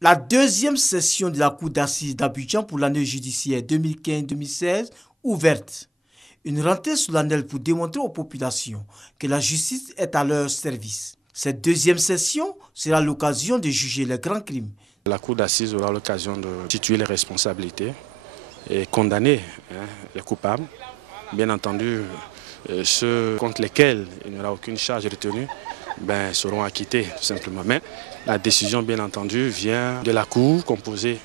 La deuxième session de la Cour d'assises d'Abidjan pour l'année judiciaire 2015-2016 ouverte. Une rentrée solennelle pour démontrer aux populations que la justice est à leur service. Cette deuxième session sera l'occasion de juger les grands crimes. La Cour d'assises aura l'occasion de situer les responsabilités et condamner les coupables. Bien entendu, ceux contre lesquels il n'y aura aucune charge retenue seront acquittés tout simplement. Mais la décision, bien entendu, vient de la Cour composée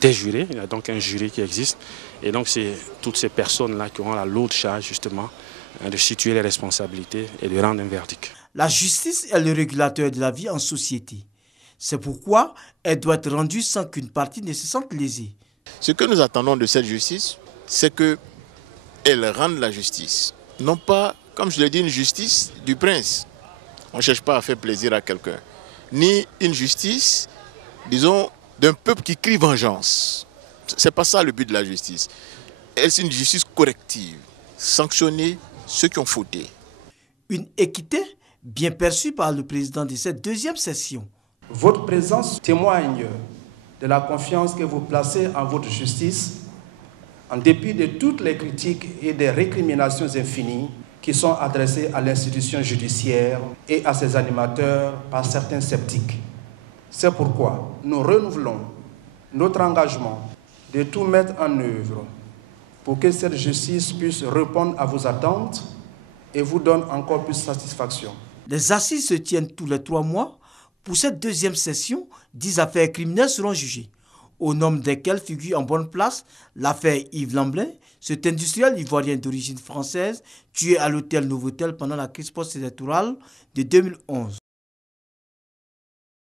des jurés. Il y a donc un jury qui existe. Et donc c'est toutes ces personnes-là qui auront la lourde charge justement de situer les responsabilités et de rendre un verdict. La justice est le régulateur de la vie en société. C'est pourquoi elle doit être rendue sans qu'une partie ne se sente lésée. Ce que nous attendons de cette justice, c'est qu'elle rende la justice. Non pas, comme je l'ai dit, une justice du prince. On ne cherche pas à faire plaisir à quelqu'un. Ni une justice, disons, d'un peuple qui crie vengeance. Ce n'est pas ça le but de la justice. C'est une justice corrective. Sanctionner ceux qui ont fauté. Une équité bien perçue par le président de cette deuxième session. Votre présence témoigne de la confiance que vous placez en votre justice, en dépit de toutes les critiques et des récriminations infinies qui sont adressées à l'institution judiciaire et à ses animateurs par certains sceptiques. C'est pourquoi nous renouvelons notre engagement de tout mettre en œuvre pour que cette justice puisse répondre à vos attentes et vous donne encore plus satisfaction. Les assises se tiennent tous les 3 mois. Pour cette deuxième session, 10 affaires criminelles seront jugées, au nombre desquelles figure en bonne place l'affaire Yves Lamblin, cet industriel ivoirien d'origine française tué à l'hôtel Novotel pendant la crise post-électorale de 2011.